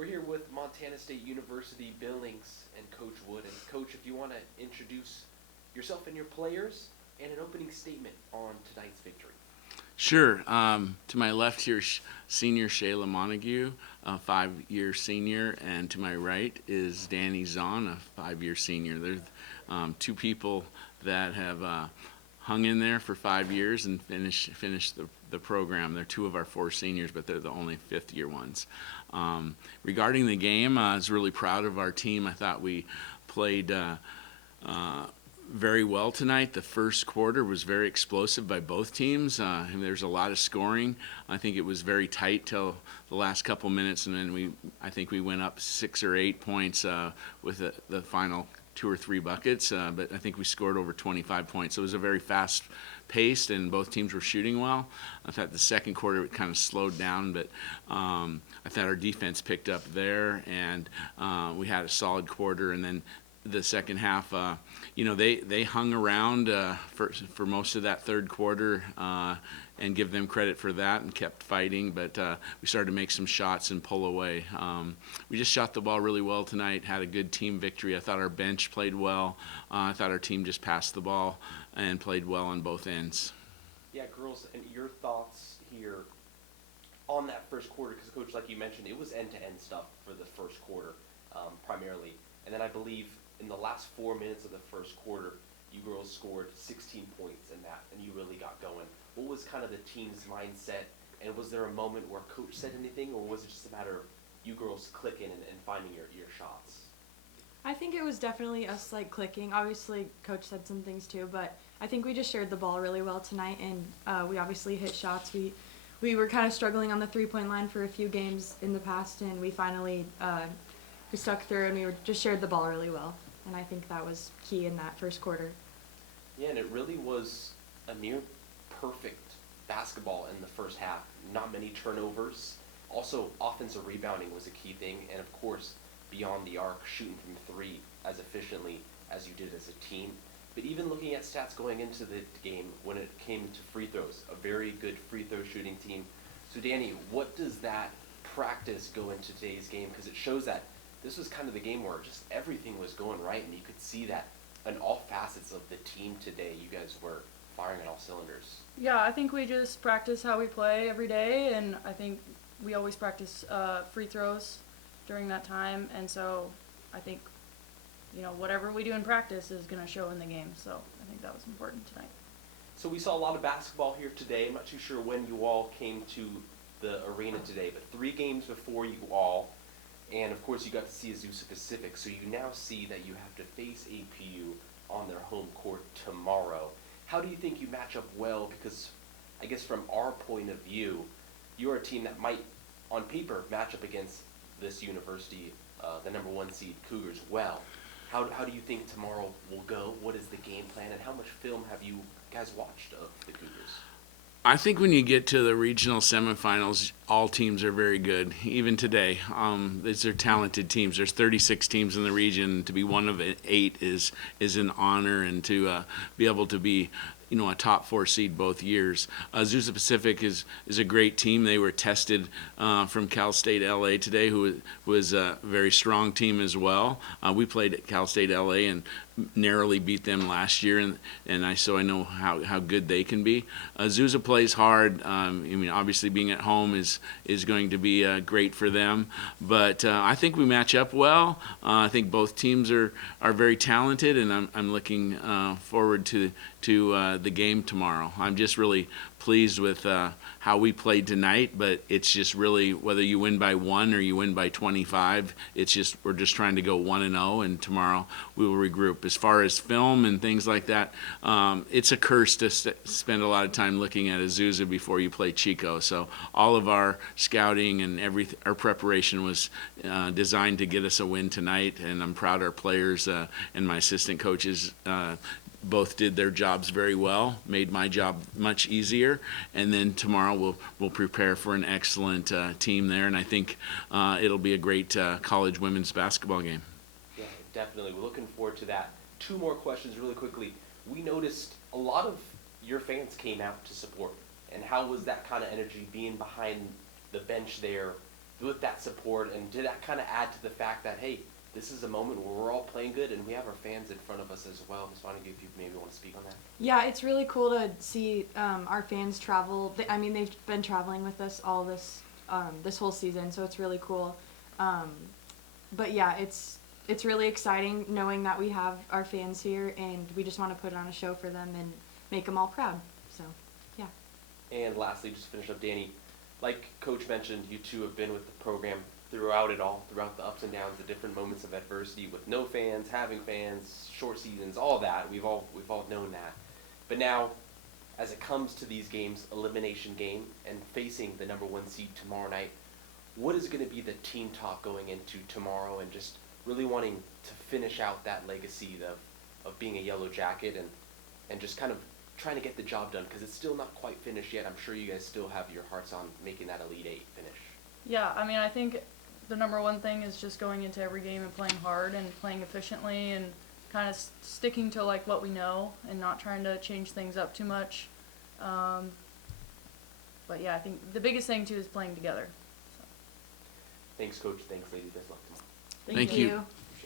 We're here with Montana State University Billings and Coach Wood. And Coach, if you want to introduce yourself and your players and an opening statement on tonight's victory. Sure. To my left here, senior Shayla Montague, a 5-year senior, and to my right is Danny Zahn, a 5-year senior. They're two people that have hung in there for 5 years and finished the program. They're two of our 4 seniors, but they're the only 5th-year ones. Regarding the game, I was really proud of our team. I thought we played very well tonight. The first quarter was very explosive by both teams. There's a lot of scoring. I think it was very tight till the last couple minutes, and then I think we went up 6 or 8 points with the final 2 or 3 buckets. But I think we scored over 25 points. So it was a very fast paced, and both teams were shooting well. I thought the second quarter it kind of slowed down, but I thought our defense picked up there, and we had a solid quarter, and then the second half, they hung around for most of that third quarter, and give them credit for that, and kept fighting. But we started to make some shots and pull away. We just shot the ball really well tonight. Had a good team victory. I thought our bench played well. I thought our team just passed the ball and played well on both ends. Yeah, girls, and your thoughts here on that first quarter? Because Coach, like you mentioned, it was end-to-end stuff for the first quarter, primarily, and then I believe in the last 4 minutes of the first quarter, you girls scored 16 points in that, and you really got going. What was kind of the team's mindset, and was there a moment where Coach said anything, or was it just a matter of you girls clicking and finding your shots? I think it was definitely us clicking. Obviously, Coach said some things too, but I think we just shared the ball really well tonight, and we obviously hit shots. We were kind of struggling on the three-point line for a few games in the past, and we finally we stuck through, and just shared the ball really well. And I think that was key in that first quarter. Yeah, and it really was a near perfect basketball in the first half. Not many turnovers. Also, offensive rebounding was a key thing. And of course, beyond the arc, shooting from 3 as efficiently as you did as a team. But even looking at stats going into the game, when it came to free throws, a very good free throw shooting team. So Danny, what does that practice go into today's game? Because it shows that this was kind of the game where just everything was going right, and you could see that in all facets of the team today, you guys were firing on all cylinders. Yeah, I think we just practice how we play every day, and I think we always practice free throws during that time, and so I think, whatever we do in practice is going to show in the game, so I think that was important tonight. So we saw a lot of basketball here today. I'm not too sure when you all came to the arena today, but 3 games before you all. And, of course, you got to see Azusa Pacific, so you now see that you have to face APU on their home court tomorrow. How do you think you match up well? Because I guess from our point of view, you're a team that might, on paper, match up against this university, the number 1 seed Cougars, well. How do you think tomorrow will go? What is the game plan, and how much film have you guys watched of the Cougars? I think when you get to the regional semifinals, all teams are very good, even today. These are talented teams. There's 36 teams in the region. To be one of 8 is an honor, and to be able to be a top 4 seed both years. Azusa Pacific is a great team. They were tested from Cal State LA today, who was a very strong team as well. We played at Cal State LA and narrowly beat them last year, and so I know how good they can be. Azusa plays hard. Obviously being at home is going to be great for them, but I think we match up well. I think both teams are very talented, and I'm looking forward to the game tomorrow. I'm just really pleased with how we played tonight, but it's just really whether you win by 1 or you win by 25, we're just trying to go 1-0, and tomorrow we will regroup. As far as film and things like that, it's a curse to spend a lot of time looking at Azusa before you play Chico. So all of our scouting and our preparation was designed to get us a win tonight, and I'm proud our players and my assistant coaches both did their jobs very well, made my job much easier, and then tomorrow we'll prepare for an excellent team there, and I think it'll be a great college women's basketball game. Yeah, definitely. We're looking forward to that. 2 more questions really quickly. We noticed a lot of your fans came out to support, and how was that kind of energy being behind the bench there with that support, and did that kind of add to the fact that, hey, this is a moment where we're all playing good and we have our fans in front of us as well? Ms. Vonnegut, if you maybe want to speak on that. Yeah, it's really cool to see our fans travel. I mean, they've been traveling with us all this whole season, so it's really cool. But yeah, it's really exciting knowing that we have our fans here, and we just want to put on a show for them and make them all proud. So, yeah. And lastly, just to finish up, Danny, like Coach mentioned, you two have been with the program throughout it all, throughout the ups and downs, the different moments of adversity with no fans, having fans, short seasons, all that. We've all known that. But now, as it comes to these games, elimination game, and facing the number 1 seed tomorrow night, what is going to be the team talk going into tomorrow, and just really wanting to finish out that legacy of being a Yellow Jacket, and just kind of trying to get the job done, because it's still not quite finished yet. I'm sure you guys still have your hearts on making that Elite Eight finish. Yeah, I mean, I think the number one thing is just going into every game and playing hard and playing efficiently and kind of sticking to like what we know and not trying to change things up too much. But yeah, I think the biggest thing too is playing together. So. Thanks, Coach. Thanks, ladies. Best luck tomorrow. Thank you.